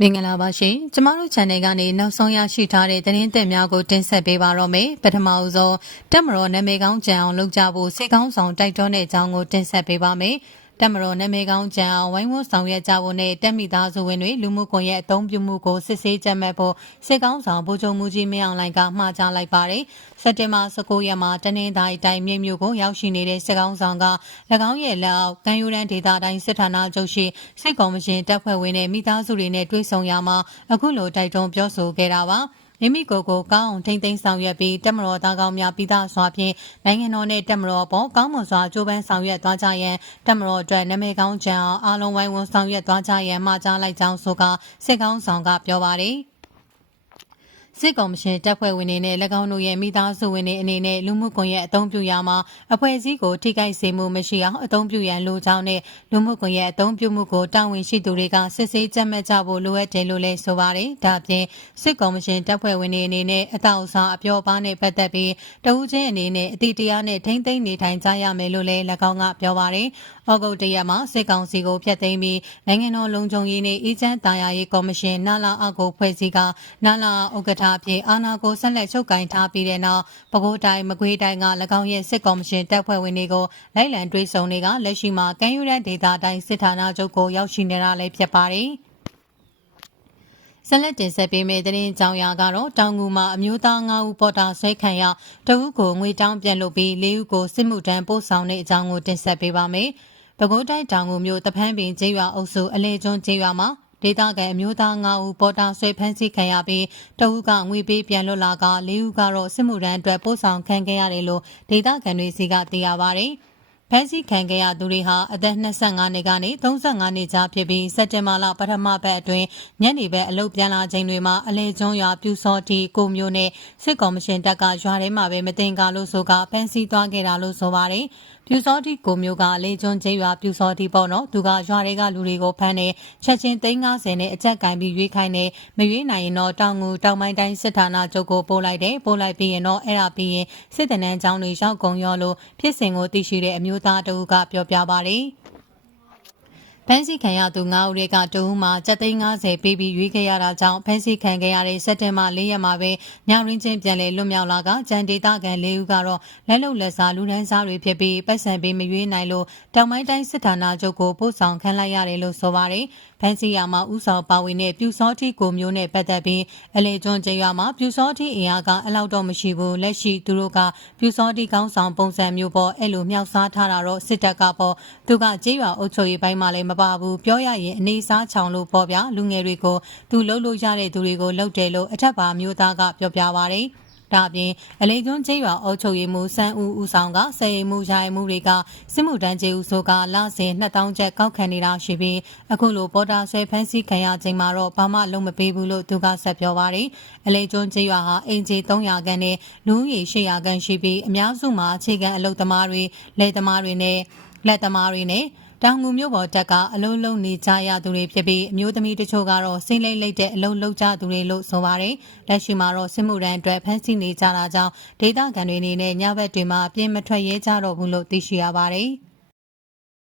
မင်္ဂလာပါရှင်ကျမတို့ channel ကနေနောက်ဆုံးရရှိထားတဲ့သတင်းသစ်များကိုတင်ဆက်ပေးပါတော့မယ်ပထမအဆုံးတက်မတော်နာမည်ကောင်းကြံအောင်လုပ်ကြဖို့စိတ်ကောင်းဆောင်တိုက်တွန်းတဲ့အကြောင်းကိုတင်ဆက်ပေးပါမယ်တက်မတော်နာမည်ကောင်းကြံအောင်ဝိုင်းဝန်းဆောင်ရွက်ကြဖို့နဲ့တက်မိသားစုဝင်တွေလူမှုကွန်ရက်အသုံးပြုမှုကိုစစ်ဆေးကြမှတ်ဖို့စိတ်ကောင်းဆောင်ဗိုလ်ချုပ်မှုကြီးမင်းအောင်လှိုင်ကမှာကြားလိုက်ပါတယ်စက်တင်ဘာ19ရက်မှာတနင်္သာရီတိုင်းမြို့မြို့ကိုရောက်ရှိနေတဲ့စစ်ကောင်းဆောင်က၎င်းရဲ့လက်အောက်ကံယူရန်ဒေသတိုင်းစစ်ဌာနချုပ်ရှိစိတ်ကော်မရှင်တပ်ဖွဲ့ဝင်နဲ့မိသားစုတွေနဲ့တွေ့ဆုံရမှာအခုလိုတိုက်တွန်းပြောဆိုခဲ့တာပါမိမိကိုယ်ကိုကောင်းအောင်ထိမ့်သိမ်းဆောင်ရွက်ပြီးတက်မတော်သားကောင်းများပိသားစွာဖြင့်နိုင်ငံတော်နဲ့တက်မတော်ပေါ်ကောင်းမွန်စွာကြိုးပမ်းဆောင်ရွက်သွားကြရန်တက်မတော်အတွက်နာမည်ကောင်းကြံအောင်အားလုံးဝိုင်းဝန်းဆောင်ရွက်သွားကြရန်မှာကြားလိုက်ကြောင်းဆိုကစစ်ကောင်းဆောင်ကပြောပါတယ်စစ်ကော်မရှင်တပ်ဖွဲ့ဝင်တွေနဲ့၎င်းတို့ရဲ့မိသားစုဝင်တွေအနေနဲ့လူမှုကွန်ရက်အသုံးပြုရမှာအဖွဲ့အစည်းကိုထိခိုက်စေမှုမရှိအောင်အသုံးပြုရန်လိုကြောင်းနဲ့လူမှုကွန်ရက်အသုံးပြုမှုကိုတာဝန်ရှိသူတွေကစစ်ဆေးကြမှတ်ကြဖို့လိုအပ်တယ်လို့လည်းဆိုပါတယ်။ဒါ့အပြင်စစ်ကော်မရှင်တပ်ဖွဲ့ဝင်တွေအနေနဲ့အတောက်အစားအပြောပါနဲ့ပတ်သက်ပြီးတဦးချင်းအနေနဲ့အတိတရားနဲ့ထိမ့်သိမ်းနေထိုင်ကြရမယ်လို့လည်း၎င်းကပြောပါတယ်။ဩဂုတ်တရက်မှာစစ်ကောင်စီကိုဖျက်သိမ်းပြီးနိုင်ငံတော်လုံခြုံရေးနဲ့အေဂျင့်တာယာရေးကော်မရှင်နာလာအောက်ကိုဖွဲ့စည်းကနာလာဥက္ကဋ္ဌအဖြစ်အာဏာကိုဆက်လက်ချုပ်ကိုင်ထားပြီးတဲ့နောက်ပဲခူးတိုင်းမကွေးတိုင်းက၎င်းရဲ့စစ်ကော်မရှင်တပ်ဖွဲ့ဝင်တွေကိုလိုက်လံတွေးဆုံတွေကလက်ရှိမှာကံယူရန်ဒေသတိုင်းစစ်ဌာနချုပ်ကိုရောက်ရှိနေတာလည်းဖြစ်ပါတယ်ဆက်လက်တင်ဆက်ပေးမယ့်သတင်းကြောင်းရာကတော့တောင်ငူမှာအမျိုးသား9ဦးပေါ်တာဆွဲခံရတဦးကိုငွေတောင်းပြန်လုပ်ပြီး4ဦးကိုစစ်မှုထမ်းပို့ဆောင်တဲ့အကြောင်းကိုတင်ဆက်ပေးပါမယ်။ပဲခူးတိုင်းတောင်ငူမြို့တဖန်းပင်ကျေးရွာအုပ်စုအလဲကျွန်းကျေးရွာမှာဒေသခံအမျိုးသား9ဦးပေါ်တာဆွဲဖမ်းဆီးခံရပြီးတဦးကငွေပေးပြန်လွတ်လာက4ဦးကတော့စစ်မှုထမ်းအတွက်ပို့ဆောင်ခံခဲ့ရတယ်လို့ဒေသခံတွေစီကသိရပါဗျ။ဖမ်းဆီးခံခဲ့ရသူတွေဟာအသက်25နှစ်ကနေ35နှစ်ကြားဖြစ်ပြီးစက်တင်ဘာလပထမပတ်အတွင်းညနေဘက်အလုပ်ပြန်လာချိန်တွေမှာအလဲကျွန်းရွာပြူစောတီကိုမျိုးနဲ့စစ်ကော်မရှင်တပ်ကရွာထဲမှာပဲမတင်ကားလို့ဆိုကဖမ်းဆီးသွားခဲ့တာလို့ဆိုပါတယ်။ပြူစောတီကိုမျိုးကလေကျွန်းကျေးရွာပြူစောတီပေါ့နော်သူကရွာတွေကလူတွေကိုဖမ်းနေချက်ချင်း350နဲ့အကြက်ကင်ပြီးရွေးခိုင်းနေမရွေးနိုင်ရင်တော့တောင်ငူတောင်ပိုင်းတိုင်းစစ်ဌာနချုပ်ကိုပို့လိုက်တယ်ပို့လိုက်ပြီးရင်တော့အဲ့ဒါပြီးရင်စစ်တနန်းကျောင်းတွေရောက်ကုန်ရောလို့ဖြစ်စဉ်ကိုသိရှိတဲ့အမျိုးသားတဦးကပြောပြပါတယ်ဖန်စီခံရသူ9ဦးတွေကတဦးမှာ750ပေးပြီးရွေးခဲ့ရတာကြောင့်ဖန်စီခံခဲ့ရတဲ့စက်တင်ဘာ4ရက်မှာပဲညရင်းချင်းပြန်လည်လွတ်မြောက်လာကကြံဒေသခံ4ဦးကတော့လက်လုံလက်စားလူဒန်းစားတွေဖြစ်ပြီးပတ်စံပေးမရွေးနိုင်လို့တောင်ပိုင်းတိုင်းစစ်ဌာနချုပ်ကိုပို့ဆောင်ခံလိုက်ရတယ်လို့ဆိုပါတယ်ဖန်စီယာမှာဥဆောင်ပါဝင်တဲ့ပြူစောတိကိုမျိုးနဲ့ပတ်သက်ပြီးအလေကျွန်းကျေးရွာမှာပြူစောတိအင်အားကအလောက်တော့မရှိဘူးလက်ရှိသူတို့ကပြူစောတိကောင်းဆောင်ပုံစံမျိုးပေါ်အဲ့လိုမြောက်စားထားတာတော့စစ်တပ်ကပေါ်သူကကျေးရွာအုပ်ချုပ်ရေးပိုင်းမှာလည်းမပါဘူးပြောရရင်အနေစားချောင်လို့ပေါ်ပြလူငယ်တွေကိုသူလှုပ်လို့ရတဲ့သူတွေကိုလှုပ်တယ်လို့အထက်ပါမျိုးသားကပြောပြပါတယ်ဒါအပြင်အလေကျွန်းကျေးရွာအုပ်ချုပ်ရေးမှူးစန်းဦးဦးဆောင်ကစေရင်မှုယာယမှုတွေကစစ်မှုတန်းကျေးဦးဆိုကလစဉ်2000ကျပ်ကောက်ခံနေတာရှိပြီးအခုလိုပေါ်တာဆွဲဖမ်းဆီးခံရချိန်မှာတော့ဘာမှလုံးမပေးဘူးလို့သူကဆက်ပြောပါတယ်အလေကျွန်းကျေးရွာဟာအင်ဂျီ300ခန်းနဲ့လူဦးရေ800ခန်းရှိပြီးအများစုမှာအခြေခံအလုပ်သမားတွေလယ်သမားတွေနဲ့လက်သမားတွေနဲ့တောင်ငူမြို့ပေါ်တက်ကအလုံးလုံးနေကြရသူတွေဖြစ်ပြီးအမျိုးသမီးတချို့ကတော့စိမ့်လိမ့်လိမ့်တဲ့အလုံးလုံးကြသူတွေလို့ဆိုပါတယ်။လက်ရှိမှာတော့စစ်မှုထမ်းအတွက်ဖမ်းဆီးနေကြတာကြောင့်ဒေသခံတွေအနေနဲ့ညဘက်တွေမှာအပြင်းမထွက်ရဲကြတော့ဘူးလို့သိရှိရပါတယ်။